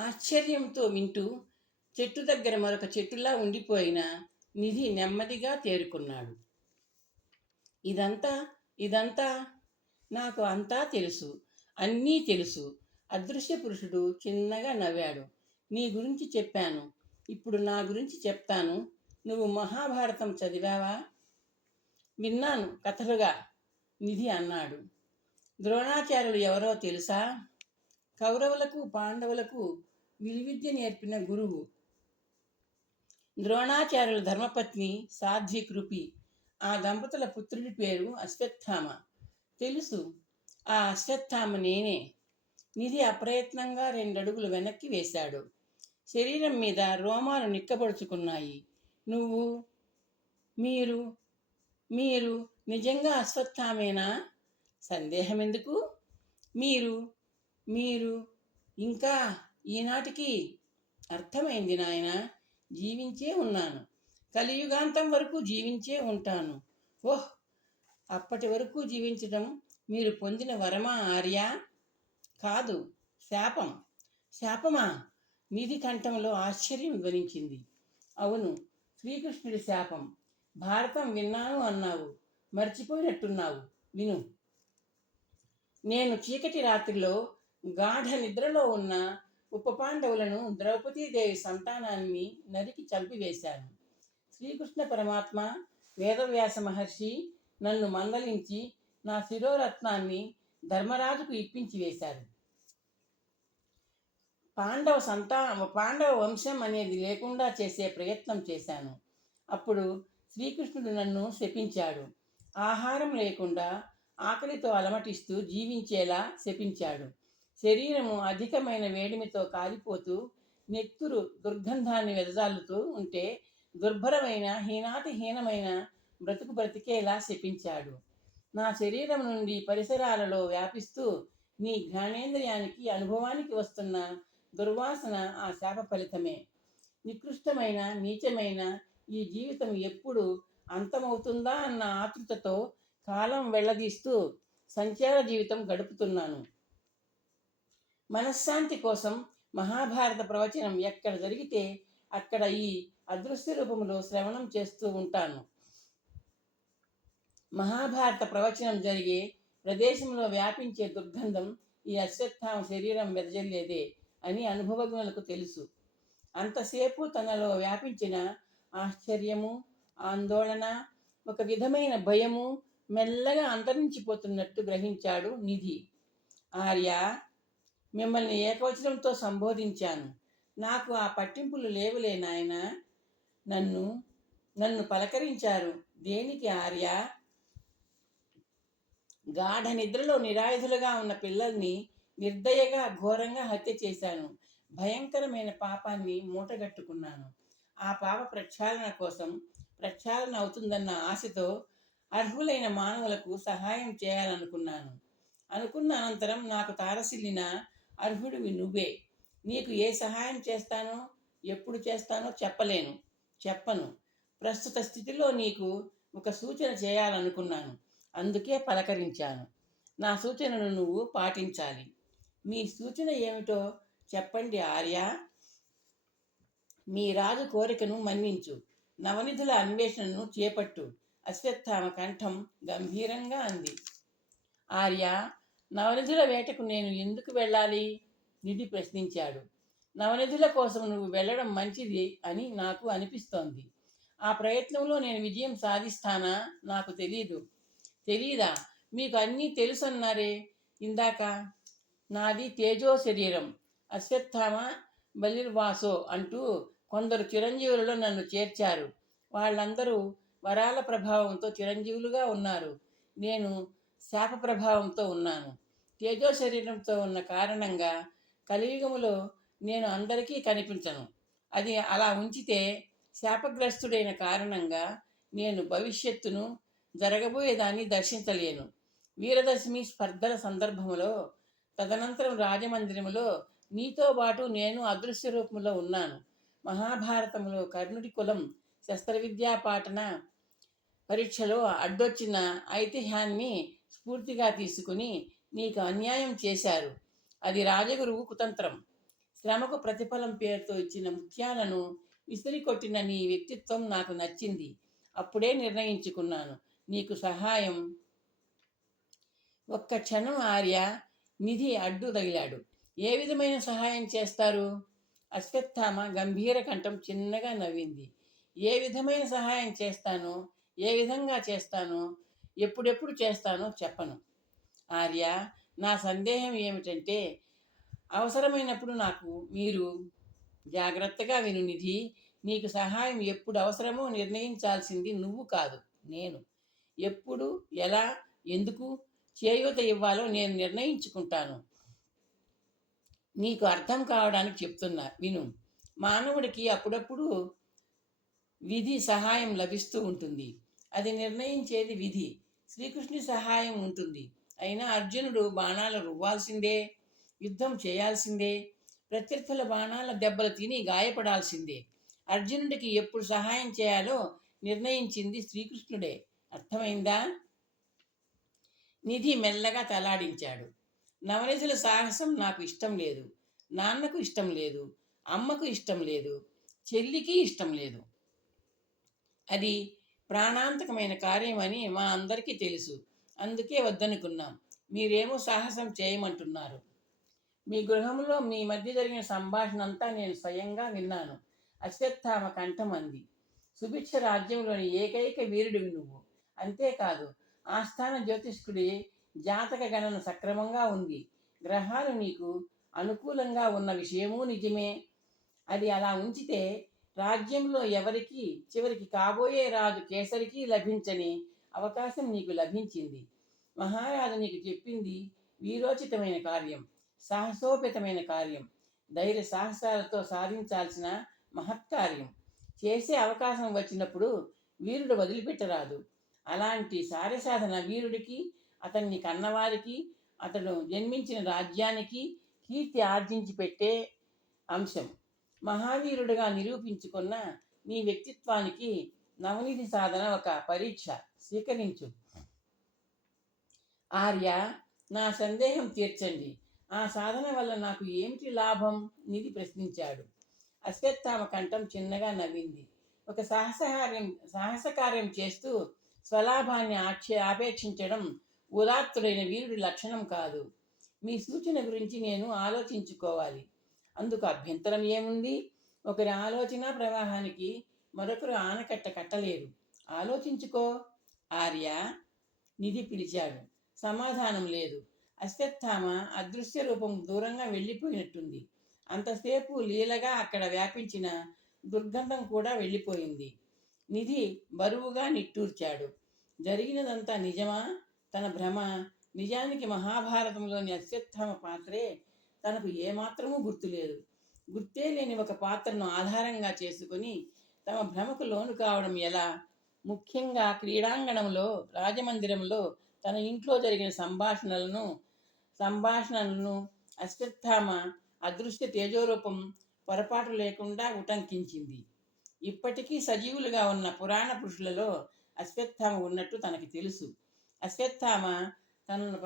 ఆశ్చర్యంతో వింటూ చెట్టు దగ్గర మరొక చెట్టులా ఉండిపోయిన నిధి నెమ్మదిగా తేరుకున్నాడు. ఇదంతా ఇదంతా నాకు అంతా తెలుసు, అన్నీ తెలుసు. అదృశ్య పురుషుడు చిన్నగా నవ్వాడు. నీ గురించి చెప్పాను, ఇప్పుడు నా గురించి చెప్తాను. నువ్వు మహాభారతం చదివావా? విన్నాను కథలుగా, నిధి అన్నాడు. ద్రోణాచార్యులు ఎవరో తెలుసా? కౌరవులకు పాండవులకు విలువిద్య నేర్పిన గురువు. ద్రోణాచార్యుల ధర్మపత్ని సాధ్వి కృపి. ఆ దంపతుల పుత్రుడి పేరు అశ్వత్థామ. తెలుసు, ఆ అశ్వత్థామ నేనే. నిధి అప్రయత్నంగా 2 అడుగులు వెనక్కి వేశాడు. శరీరం మీద రోమాలు నిక్కబొడుచుకున్నాయి. నువ్వు, మీరు మీరు నిజంగా అశ్వత్థామేనా? సందేహం ఎందుకు? మీరు మీరు ఇంకా ఈనాటికి అర్థమైంది నాయన. జీవించే ఉన్నాను, కలియుగాంతం వరకు జీవించే ఉంటాను. ఓహ్, అప్పటి వరకు జీవించడం మీరు పొందిన వరమా ఆర్య? కాదు, శాపం. శాపమా? నిధి కంఠంలో ఆశ్చర్యం ధ్వనించింది. అవును, శ్రీకృష్ణుడి శాపం. భారతం విన్నాను అన్నావు, మర్చిపోయినట్టున్నావు. విను. నేను చీకటి రాత్రిలో గాఢ నిద్రలో ఉన్న ఉపపాండవులను, ద్రౌపదీదేవి సంతానాన్ని నరికి చంపివేశాను. శ్రీకృష్ణ పరమాత్మ, వేదవ్యాస మహర్షి నన్ను మందలించి నా శిరోరత్నాన్ని ధర్మరాజుకు ఇప్పించి వేశారు. పాండవ వంశం అనేది లేకుండా చేసే ప్రయత్నం చేశాను. అప్పుడు శ్రీకృష్ణుడు నన్ను శపించాడు. ఆహారం లేకుండా ఆకలితో అలమటిస్తూ జీవించేలా శపించాడు. శరీరము అధికమైన వేడిమితో కాలిపోతూ నెత్తురు దుర్గంధాన్ని వెదజల్లుతూ ఉంటే దుర్భరమైన హీనాతిహీనమైన బ్రతుకు బ్రతికేలా శపించాడు. నా శరీరం నుండి పరిసరాలలో వ్యాపిస్తూ నీ జ్ఞానేంద్రియానికి అనుభవానికి వస్తున్న దుర్వాసన ఆ శాప ఫలితమే. నికృష్టమైన నీచమైన ఈ జీవితం ఎప్పుడు అంతమవుతుందా అన్న ఆతృతతో కాలం వెళ్ళదీస్తూ సంచార జీవితం గడుపుతున్నాను. మనశ్శాంతి కోసం మహాభారత ప్రవచనం ఎక్కడ జరిగితే అక్కడ ఈ అదృశ్య రూపంలో శ్రవణం చేస్తూ ఉంటాను. మహాభారత ప్రవచనం జరిగే ప్రదేశంలో వ్యాపించే దుర్గంధం ఈ అశ్వత్థామ శరీరం వెదజల్లేదే అని అనుభవజ్ఞులకు తెలుసు. అంతసేపు తనలో వ్యాపించిన ఆశ్చర్యము, ఆందోళన, ఒక విధమైన భయము మెల్లగా అంతరించిపోతున్నట్టు గ్రహించాడు నిధి. ఆర్య, మిమ్మల్ని ఏకవచనంతో సంబోధించాను. నాకు ఆ పట్టింపులు లేవులే నాయన. నన్ను పలకరించారు దేనికి ఆర్య? గాఢ నిద్రలో నిరాయుధులుగా ఉన్న పిల్లల్ని నిర్దయగా ఘోరంగా హత్య చేశాను. భయంకరమైన పాపాన్ని మూటగట్టుకున్నాను. ఆ పాప ప్రక్షాళన అవుతుందన్న ఆశతో అర్హులైన మానవులకు సహాయం చేయాలనుకున్నాను. అనుకున్న అనంతరం నాకు తారసిల్లిన అర్హుడివి నువ్వే. నీకు ఏ సహాయం చేస్తానో, ఎప్పుడు చేస్తానో చెప్పను. ప్రస్తుత స్థితిలో నీకు ఒక సూచన చేయాలనుకున్నాను. అందుకే పలకరించాను. నా సూచనను నువ్వు పాటించాలి. మీ సూచన ఏమిటో చెప్పండి ఆర్య. మీ రాజు కోరికను మన్నించు. నవనిధుల అన్వేషణను చేపట్టు. అశ్వత్థామ కంఠం గంభీరంగా అంది. ఆర్య, నవనిధుల వేటకు నేను ఎందుకు వెళ్ళాలి? నిధి ప్రశ్నించాడు. నవనిధుల కోసం నువ్వు వెళ్ళడం మంచిది అని నాకు అనిపిస్తోంది. ఆ ప్రయత్నంలో నేను విజయం సాధిస్తానా నాకు తెలీదా? మీకు అన్నీ తెలుసన్నారే ఇందాక. నాది తేజో శరీరం. అశ్వత్థామ బలిర్వాసో అంటూ కొందరు చిరంజీవులలో నన్ను చేర్చారు. వాళ్ళందరూ వరాల ప్రభావంతో చిరంజీవులుగా ఉన్నారు. నేను శాప ప్రభావంతో ఉన్నాను. తేజో శరీరంతో ఉన్న కారణంగా కలియుగములో నేను అందరికీ కనిపించను. అది అలా ఉంచితే శాపగ్రస్తుడైన కారణంగా నేను భవిష్యత్తును, జరగబోయేదాన్ని దర్శించలేను. వీరదశమి స్పర్ధల సందర్భంలో తదనంతరం రాజమందిరములో నీతో పాటు నేను అదృశ్య రూపంలో ఉన్నాను. మహాభారతంలో కర్ణుడి కులం శస్త్రవిద్యా పాటన పరీక్షలో అడ్డొచ్చిన ఐతిహ్యాన్ని స్ఫూర్తిగా తీసుకుని నీకు అన్యాయం చేశారు. అది రాజగురువు కుతంత్రం. శ్రమకు ప్రతిఫలం పేరుతో ఇచ్చిన ముత్యాలను విసిరికొట్టిన నీ వ్యక్తిత్వం నాకు నచ్చింది. అప్పుడే నిర్ణయించుకున్నాను నీకు సహాయం. ఒక్క క్షణం ఆర్య. నిధి అడ్డు తగిలాడు. ఏ విధమైన సహాయం చేస్తారు? అశ్వత్థామ గంభీర కంఠం చిన్నగా నవ్వింది. ఏ విధమైన సహాయం చేస్తానో, ఏ విధంగా చేస్తానో, ఎప్పుడెప్పుడు చేస్తానో చెప్పను. ఆర్య, నా సందేహం ఏమిటంటే అవసరమైనప్పుడు నాకు మీరు జాగ్రత్తగా విను నిధి. నీకు సహాయం ఎప్పుడు అవసరమో నిర్ణయించాల్సింది నువ్వు కాదు, నేను. ఎప్పుడు, ఎలా, ఎందుకు చేయూత ఇవ్వాలో నేను నిర్ణయించుకుంటాను. నీకు అర్థం కావడానికి చెప్తున్నా విను. మానవుడికి అప్పుడప్పుడు విధి సహాయం లభిస్తూ ఉంటుంది. అది నిర్ణయించేది విధి. శ్రీకృష్ణుని సహాయం ఉంటుంది. అయినా అర్జునుడు బాణాలు రువ్వాల్సిందే, యుద్ధం చేయాల్సిందే, ప్రత్యర్థుల బాణాల దెబ్బలు తిని గాయపడాల్సిందే. అర్జునుడికి ఎప్పుడు సహాయం చేయాలో నిర్ణయించింది శ్రీకృష్ణుడే. అర్థమైందా? నిధి మెల్లగా తలాడించాడు. నవనిధుల సాహసం నాకు ఇష్టం లేదు, నాన్నకు ఇష్టం లేదు, అమ్మకు ఇష్టం లేదు, చెల్లికి ఇష్టం లేదు. అది ప్రాణాంతకమైన కార్యమని మా అందరికీ తెలుసు. అందుకే వద్దనుకున్నాం. మీరేమో సాహసం చేయమంటున్నారు. మీ గృహంలో మీ మధ్య జరిగిన సంభాషణ అంతా నేను స్వయంగా విన్నాను. అశ్వత్థామ కంఠం అంది. సుభిక్ష రాజ్యంలోని ఏకైక వీరుడివి నువ్వు. అంతేకాదు, ఆస్థాన జ్యోతిష్కుడి జాతక గణన సక్రమంగా ఉంది. గ్రహాలు నీకు అనుకూలంగా ఉన్న విషయమూ నిజమే. అది అలా ఉంచితే రాజ్యంలో ఎవరికి చివరికి కాబోయే రాజు కేసరికి లభించని అవకాశం నీకు లభించింది. మహారాజు నీకు చెప్పింది వీరోచితమైన కార్యం, సాహసోపేతమైన కార్యం, ధైర్య సాహసాలతో సాధించాల్సిన మహత్కార్యం. చేసే అవకాశం వచ్చినప్పుడు వీరుడు వదిలిపెట్టరాదు. అలాంటి సాధన వీరుడికి, అతన్ని కన్నవారికి, అతడు జన్మించిన రాజ్యానికి కీర్తి ఆర్జించి పెట్టే అంశం. మహావీరుడిగా నిరూపించుకున్న నీ వ్యక్తిత్వానికి నవనిధి సాధన ఒక పరీక్ష. స్వీకరించు. ఆర్య, నా సందేహం తీర్చండి. ఆ సాధన వల్ల నాకు ఏమిటి లాభం? నిధి ప్రశ్నించాడు. అశ్వత్థామ కంఠం చిన్నగా నవ్వింది. ఒక సాహసకార్యం చేస్తూ స్వలాభాన్ని ఆపేక్షించడం ఉదాత్తుడైన వీరుడి లక్షణం కాదు. మీ సూచన గురించి నేను ఆలోచించుకోవాలి. అందుకు అభ్యంతరం ఏముంది? ఒకరి ఆలోచన ప్రవాహానికి మరొకరు ఆనకట్ట కట్టలేరు. ఆలోచించుకో. ఆర్య, నిధి పిలిచాడు. సమాధానం లేదు. అశ్వత్థామ అదృశ్య రూపం దూరంగా వెళ్ళిపోయినట్టుంది. అంతసేపు లీలగా అక్కడ వ్యాపించిన దుర్గంధం కూడా వెళ్ళిపోయింది. నిధి బరువుగా నిట్టూర్చాడు. జరిగినదంతా నిజమా, తన భ్రమ? నిజానికి మహాభారతంలోని అశ్వత్థామ పాత్రే తనకు ఏమాత్రమూ గుర్తులేదు. గుర్తే లేని ఒక పాత్రను ఆధారంగా చేసుకుని తమ భ్రమకు లోను కావడం ఎలా? ముఖ్యంగా క్రీడాంగణంలో, రాజమందిరంలో తన ఇంట్లో జరిగిన సంభాషణలను అశ్వత్థామ అదృశ్య తేజోరూపం పొరపాటు లేకుండా ఉటంకించింది. ఇప్పటికీ సజీవులుగా ఉన్న పురాణ పురుషులలో అశ్వత్థామ ఉన్నట్టు తనకి తెలుసు. అశ్వత్థామ తనను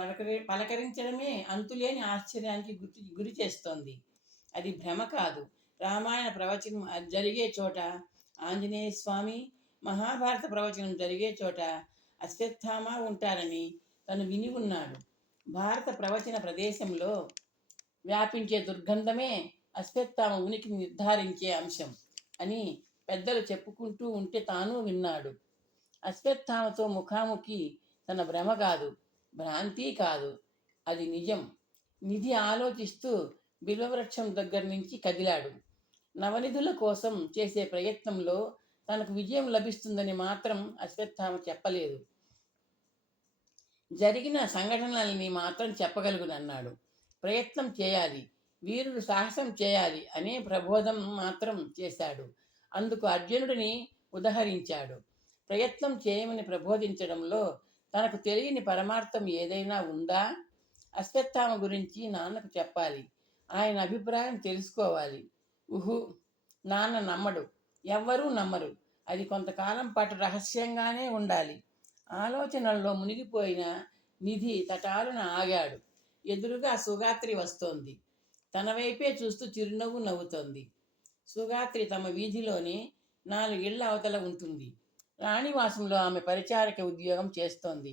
పలకరించడమే అంతులేని ఆశ్చర్యానికి గురి చేస్తోంది. అది భ్రమ కాదు. రామాయణ ప్రవచనం జరిగే చోట ఆంజనేయ స్వామి, మహాభారత ప్రవచనం జరిగే చోట అశ్వత్థామ ఉంటారని తను విని ఉన్నాడు. భారత ప్రవచన ప్రదేశంలో వ్యాపించే దుర్గంధమే అశ్వత్థామ ఉనికిని నిర్ధారించే అంశం అని పెద్దలు చెప్పుకుంటూ ఉంటే తాను విన్నాడు. అశ్వత్థామతో ముఖాముఖి తన భ్రమ కాదు, భ్రాంతి కాదు, అది నిజం. నిధి ఆలోచిస్తూ బిల్వవృక్షం దగ్గర నుంచి కదిలాడు. నవనిధుల కోసం చేసే ప్రయత్నంలో తనకు విజయం లభిస్తుందని మాత్రం అశ్వత్థామ చెప్పలేదు. జరిగిన సంఘటనల్ని మాత్రం చెప్పగలుగునన్నాడు. ప్రయత్నం చేయాలి, వీరుడు సాహసం చేయాలి అనే ప్రబోధం మాత్రం చేశాడు. అందుకు అర్జునుడిని ఉదహరించాడు. ప్రయత్నం చేయమని ప్రబోధించడంలో తనకు తెలియని పరమార్థం ఏదైనా ఉందా? అశ్వత్థామ గురించి నాన్నకు చెప్పాలి. ఆయన అభిప్రాయం తెలుసుకోవాలి. నాన్న నమ్మడు, ఎవ్వరూ నమ్మరు. అది కొంతకాలం పాటు రహస్యంగానే ఉండాలి. ఆలోచనల్లో మునిగిపోయిన నిధి తటాలున ఆగాడు. ఎదురుగా సుగాత్రి వస్తోంది. తన వైపే చూస్తూ చిరునవ్వు నవ్వుతోంది. సుగాత్రి తమ వీధిలోని 4 ఇళ్ల అవతల ఉంటుంది. రాణివాసంలో ఆమె పరిచారక ఉద్యోగం చేస్తోంది.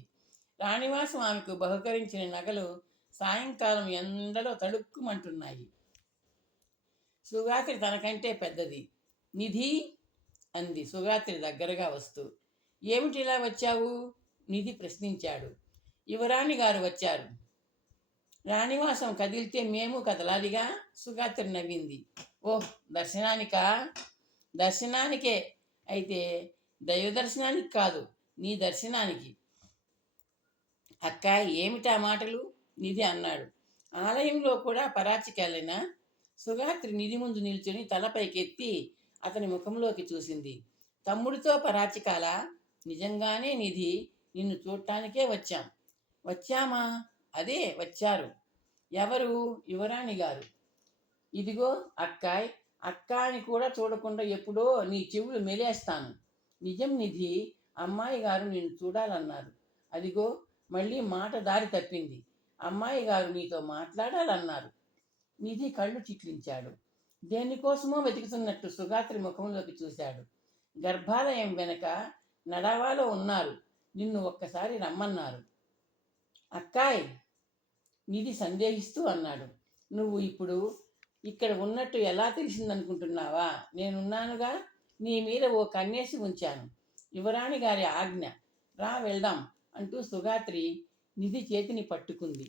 రాణివాసం ఆమెకు బహుకరించిన నగలు సాయంకాలం ఎండలో తడుక్కుమంటున్నాయి. సుగాత్రి తనకంటే పెద్దది. నిధి అంది సుగాత్రి దగ్గరగా వస్తూ. ఏమిటిలా వచ్చావు? నిధి ప్రశ్నించాడు. యువరాణి గారు వచ్చారు. రాణివాసం కదిలితే మేము కదలాలిగా. సుగాత్రి నవ్వింది. ఓహ్, దర్శనానికా? దర్శనానికే. అయితే దైవ దర్శనానికి కాదు, నీ దర్శనానికి. అక్క, ఏమిటా మాటలు? నిధి అన్నాడు. ఆలయంలో కూడా పరాచికెళ్ళినా? సుగాత్రి నిధి ముందు నిల్చుని తలపైకెత్తి అతని ముఖంలోకి చూసింది. తమ్ముడితో పరాచికాలా? నిజంగానే నిధి, నిన్ను చూడటానికే వచ్చాం. వచ్చామా? అదే వచ్చారు. ఎవరు? యువరాణి గారు. ఇదిగో అక్కాయ్. అక్క అని కూడా చూడకుండా ఎప్పుడో నీ చెవులు మెలేస్తాను. నిజం నిధి, అమ్మాయి గారు నిన్ను చూడాలన్నారు. అదిగో మళ్ళీ మాట దారి తప్పింది. అమ్మాయి గారు నీతో మాట్లాడాలన్నారు. నిధి కళ్ళు చిట్లించాడు. దేనికోసమో వెతుకుతున్నట్టు సుగాత్రి ముఖంలోకి చూశాడు. గర్భాలయం వెనక నడావాలో ఉన్నారు. నిన్ను ఒక్కసారి రమ్మన్నారు. అక్కాయ్, నిధి సందేహిస్తూ అన్నాడు. నువ్వు ఇప్పుడు ఇక్కడ ఉన్నట్టు ఎలా తెలిసిందనుకుంటున్నావా? నేనున్నానుగా. నీ మీద ఓ కన్నేసి ఉంచాను. యువరాణి గారి ఆజ్ఞ. రా వెళ్దాం అంటూ సుగాత్రి నిధి చేతిని పట్టుకుంది.